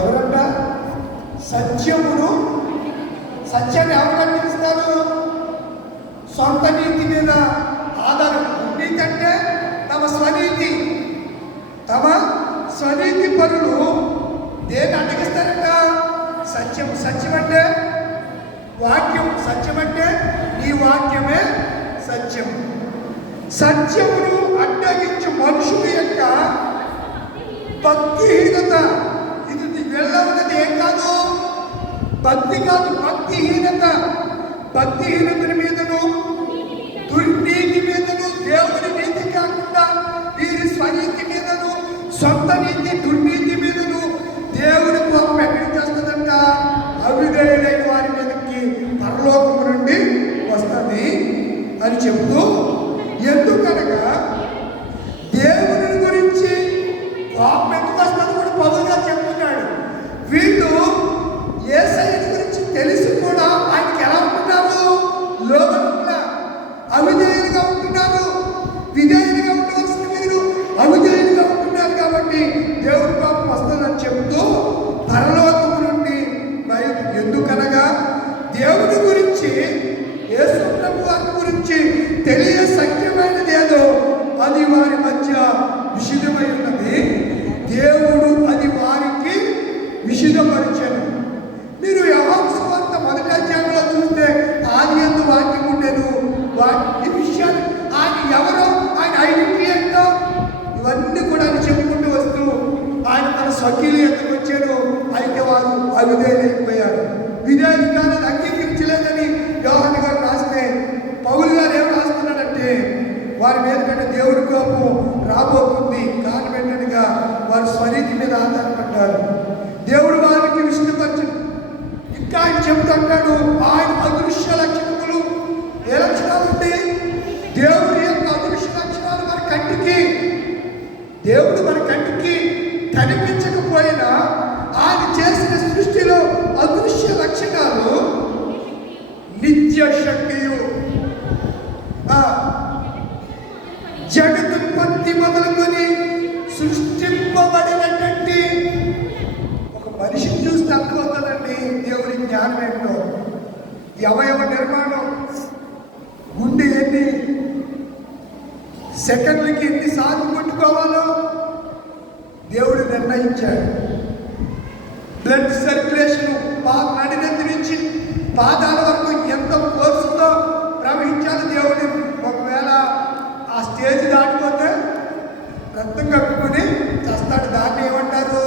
ఎవరంట? సత్యమును. సత్యాన్ని ఎవరు కనిపిస్తారు? సొంత నీతి మీద ఆధారం. నీతి అంటే తమ స్వనీతి. తమ స్వనీతి పరులు దేన్ని అడ్డగిస్తారంట? సత్యం. సత్యం అంటే వాక్యం. సత్యం అంటే నీ వాక్యమే సత్యం. సత్యమును అడ్డగించు మనుషుల యొక్క భక్తిహీనత. ఇది వెళ్ళవున్నది ఏం కాదు, భక్తి కాదు, భక్తిహీనత. భక్తిహీనత మీదను, దుర్నీతి మీదను, దేవుని నీతి కాకుండా వీరి స్వనీతి మీదను, సొంత నీతి, దుర్నీతి మీదను దేవుని కోపం ఎక్కడి చేస్తుందంట? అవిధేయులైన వారి మీదకి పరలోకము నుండి వస్తుంది అని చెబుతూ, ఎందుకనగా దేవుని గురించి కోపం ఎందుకు వస్తుంది కూడా పౌలు గారు చెప్తున్నాడు. వీళ్ళు యేసయ్యని గురించి తెలిసి కూడా ఆయనకి ఎలా ఉంటున్నారు? లోబడకుండా అవిధేయులుగా ఉంటున్నారు. విధేయులుగా ఉండవలసిన మీరు అవిధేయులుగా ఉంటున్నారు కాబట్టి దేవుడి కోపం వస్తుందని చెబుతూ పరలోకము నుండి బయట. ఎందుకనగా దేవుని గురించి, యేసు ప్రభు వారి గురించి తెలియ సత్యమైనది ఏదో అది వారి మధ్య విషిదమై ఉన్నది. దేవుడు అది వారికి విషిదపరిచాను. మీరు యోహాను సువార్త 1వ అధ్యాయంలో చూస్తే ఆది యందు వాక్యం ఉండెను. ఈ విషయాలు ఆయన ఎవరో, ఆయన ఐడెంటిటీ ఏంటో ఇవన్నీ కూడా ఆయన చెప్పుకుంటూ వస్తూ ఆయన తన స్వకీయులు ఎందుకు వచ్చాడు. అయితే వారు అవిధేయులైపోయారు. విధేయులు కానీ అంగీకరించలేదని యోహాను గారు రాస్తే, పౌలు గారు ఏం రాస్తున్నాడంటే వారి మీద కంటే దేవుడి కోపం రాబోతుంది. కారణం ఏంటనగా వారి స్వనీతి మీద ఆధారపడ్డారు. దేవుడు వారికి విషయపరచు. ఇంకా ఆయన చెబుతుంటాడు, ఆయన అదృశ్య లక్షణములు. ఏ లక్షణాలు ఉంటాయి? దేవుడి యొక్క అదృశ్య లక్షణాలు మన కంటికి, దేవుడు మన కంటికి కనిపించకపోయినా ఆయన చేసిన సృష్టిలో అదృశ్య లక్షణాలు నిత్య శక్తియు, జగదుత్పత్తి మొదలుకొని సృష్టింపబడినటువంటి ఒక మనిషిని చూస్తే అర్థమవుతుందండి దేవుడి జ్ఞానం ఏంటో. అవయవ నిర్మాణం, గుండె ఎన్ని సెకండ్లకి ఎన్నిసార్లు కొట్టుకోవాలో దేవుడు నిర్ణయించాడు. బ్లడ్ సర్క్యులేషన్ నడినెత్తి నుంచి పాదాల వరకు ఎంత ఫోర్స్తో ప్రవహించాలి దేవుడు. ఒకవేళ ఆ స్టేజ్ దాటిపోతే రక్తం కప్పుకొని చేస్తాడు. దాన్ని ఏమంటారు?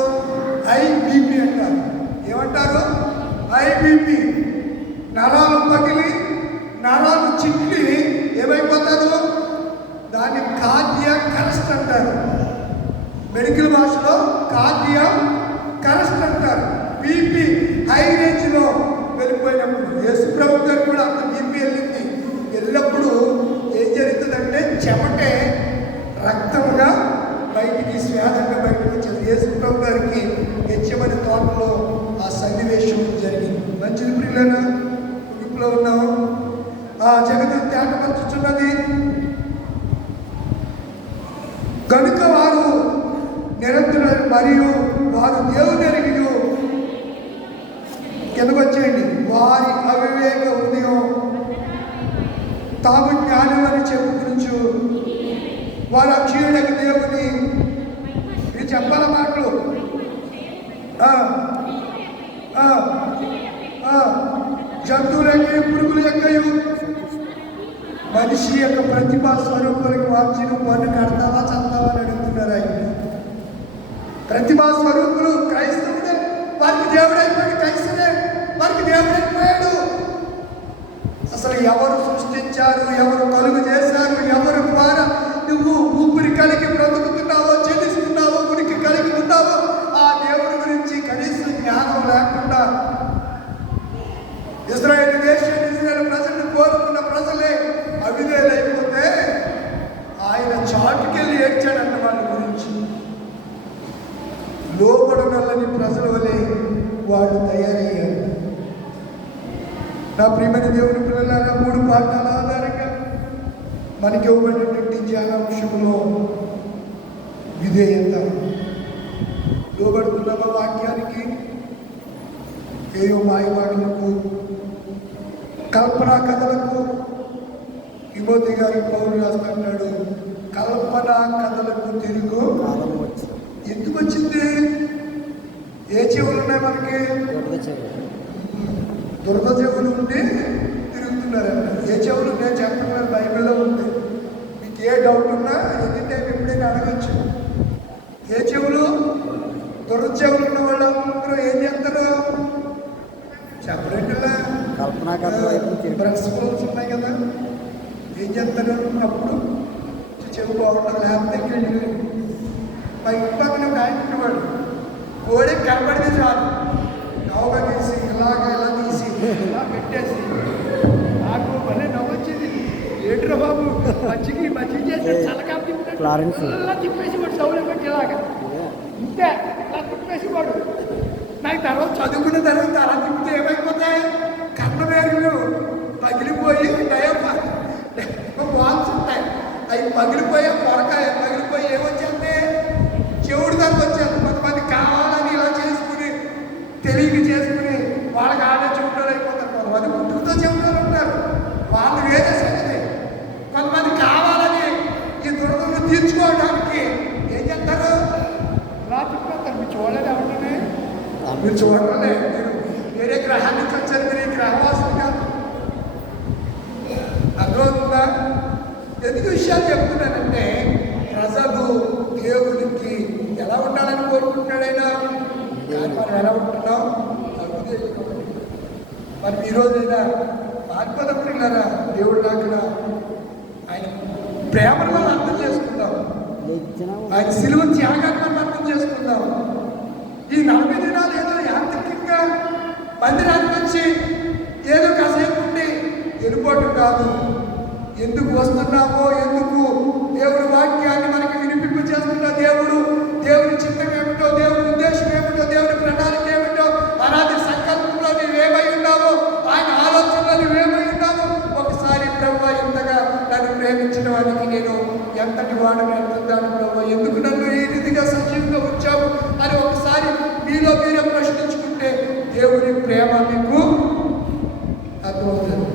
ఐబీపీ అంటారు. ఏమంటారు? ఐబీపీ. నరాలు పగిలి, నరాలు చిట్లి ఏమైపోతారు? దాన్ని కార్డియాక్ అరెస్ట్ అంటారు. మెడికల్ భాషలో కార్డియాక్ అరెస్ట్ అంటారు. బీపీ హై రేంజ్లో వెళ్ళిపోయినప్పుడు, యేసు ప్రభు గారు కూడా అంత బీపీ వెళ్ళింది. వెళ్ళినప్పుడు ఏం జరుగుతుందంటే చెమటే రక్తంగా బయటికి, స్వేదంగా బయటకు వచ్చేది. యేసు ప్రభు గారికి గెత్సేమనే తోటలో ఆ సన్నివేశం జరిగింది. మంచిది ప్రియులైన ముగింపులో ఉన్నాము. ఆ జగత్తు త్యాగపరుచుచున్నది కనుక వారు నిరంతరం మరియు వారు దేవుని ఎరిగియు. కిందకు వచ్చేయండి. వారి అవివేక హృదయం తాము జ్ఞానం అని చెప్పుకొనుచు వారు అక్షయుడకు దేవుని. ఇది చెప్పాల మాటలు. జంతువులకి, పురుగుల యొక్కయు మనిషి యొక్క ప్రతిభా స్వరూపులకు వార్చిన పన్ను కడతావా చందావా అని అడుగుతున్నారు ఆయన. ప్రతిభా స్వరూపులు క్రైస్తవుడే, వారికి దేవుడైపోయాడు. క్రైస్తవుడే వారికి దేవుడైపోయాడు. అసలు ఎవరు సృష్టించారు, ఎవరు కలుగు చేశారు, ఎవరు ద్వారా నువ్వు ఊపిరి కలిగి బ్రతుకుతున్నావో, చెల్లిస్తున్నావో, ఉనికి కలిగి ఉన్నావో ఆ దేవుడి గురించి కనీసం జ్ఞానం లేకుండా ఇజ్రాయేల్ ప్రజలను కోరుకున్న ప్రజలే అవిధేయులైపోతే ఆయన చాటుకెళ్ళి ఏడ్చాడంట వాళ్ళ గురించి. లోబడనల్లని ప్రజల వలె వాళ్ళు తయారయ్యారు. నా ప్రియమైన దేవుని పిల్లలారా, 3 పాఠాల ఆధారంగా మనకి ఇవ్వబడినటువంటి జ్ఞానాంశంలో విధేయత. లోబడుతున్నామా వాక్యానికి? ఏయో మాయమాటలకు, కల్పనా కథలకు విభూతి గారి పౌరులు రాస్తున్నాడు. కల్పనా కథలకు తిరుగు ఎందుకు వచ్చింది? ఏ చెవులు ఉన్నాయి మనకి? దురద చెవులు ఉండి తిరుగుతున్నారంట. ఏ చెవులు నేను చెప్పలేదు, బైబిల్లో ఉంది. మీకు ఏ డౌట్ ఉన్నా ఎన్ని టైం ఎప్పుడైనా అడగచ్చు. ఏ చెవులు? దురద చెవులు ఉన్న వాళ్ళందరూ ఏం చేస్తారు చెప్పలేట్లా? ప్రిన్సిపల్స్ ఉన్నాయి కదా, ఏం చేస్తారు అప్పుడు? చెవు బాగుంటుంది, లేకపోతే మా ఇంటి పక్కన ఒక ఆయన ఉండేవాడు. కోడి కనబడితే చాలు నవ్వుగా తీసి ఇలా తీసి ఇలా పెట్టేసి నాకు భలే నవ్వు వచ్చేది. ఏంట్రా బాబు మజ్జిగ చేసి చల్లకాపి ఇలా తిప్పేసి వాడు చౌలు పెట్టి ఇలాగా ఇంతే ఇలా తిప్పేసి వాడు. నాకు తర్వాత చదువుకున్న తర్వాత అలా తిప్పితే ఏమైపోతాయి? కన్నవేరులు పగిలిపోయి వాల్స్ ఉంటాయి, అవి పగిలిపోయా పొరకాయ పగిలిపోయి ఏమొచ్చేస్తే చెవుడు దానికి వచ్చేది. కొంతమంది కావాలని ఇలా చేసుకుని తెలియక చేసుకుని వాళ్ళకి ఆడే చెవుటాలు అయిపోతారు. కొంతమంది పుట్టుకతో చెవుటాలు ఉంటారు, వాళ్ళు వేరే సంగతి. కొంతమంది కావాలని ఈ దురదను తీర్చుకోవడానికి ఏం చేస్తారు? ఇలా తిప్పుతారు. మీరు చూడలేదు ఎవరిని? మీరు చూడలే, మీరు వేరే గ్రహాల నుంచి వచ్చారు, మీరు ఈ గ్రహవాసులు కాదు. అర్థమవుతుందా? ఎందుకు విషయాలు చెప్తున్నానంటే ప్రజలు దేవునికి ఎలా ఉండాలని కోరుకుంటున్నాడైనా, కానీ మనం ఎలా ఉంటున్నాం మరి ఈరోజైనా ఆత్మదప్పుడున్నారా? దేవుడు అక్కడ ఆయన ప్రేమను మనం అర్థం చేసుకుందాం, ఆయన సిలువ త్యాగాన్ని మనం అర్థం చేసుకుందాం. ఈ 40 దినాలు ఏదో యాంత్రికంగా మందిరానికి వచ్చి ఏదో కాసేపు ఉండి వెళ్ళిపోవటం కాదు. ఎందుకు వస్తున్నామో, ఎందుకు దేవుడి వాక్యాన్ని మనకి వినిపింప చేస్తున్న దేవుడి చిత్తం ఏమిటో, దేవుడి ఉద్దేశం ఏమిటో, దేవుడి ప్రణాళిక ఏమిటో, అనాది సంకల్పంలో నువ్వేమై ఉన్నావో, ఆయన ఆలోచనలో నువ్వేమై ఉన్నావో, ఒకసారి ప్రభువా ఇంతగా నన్ను ప్రేమించిన వాడికి నేను ఎంతటి వాడిని అంటున్నాను ప్రభువా, ఎందుకు నన్ను ఈ రీతిగా సజీవంగా ఉంచావు అని ఒకసారి మీలో మీరే ప్రశ్నించుకుంటే దేవుడి ప్రేమ మీకు అర్థమవుతుంది.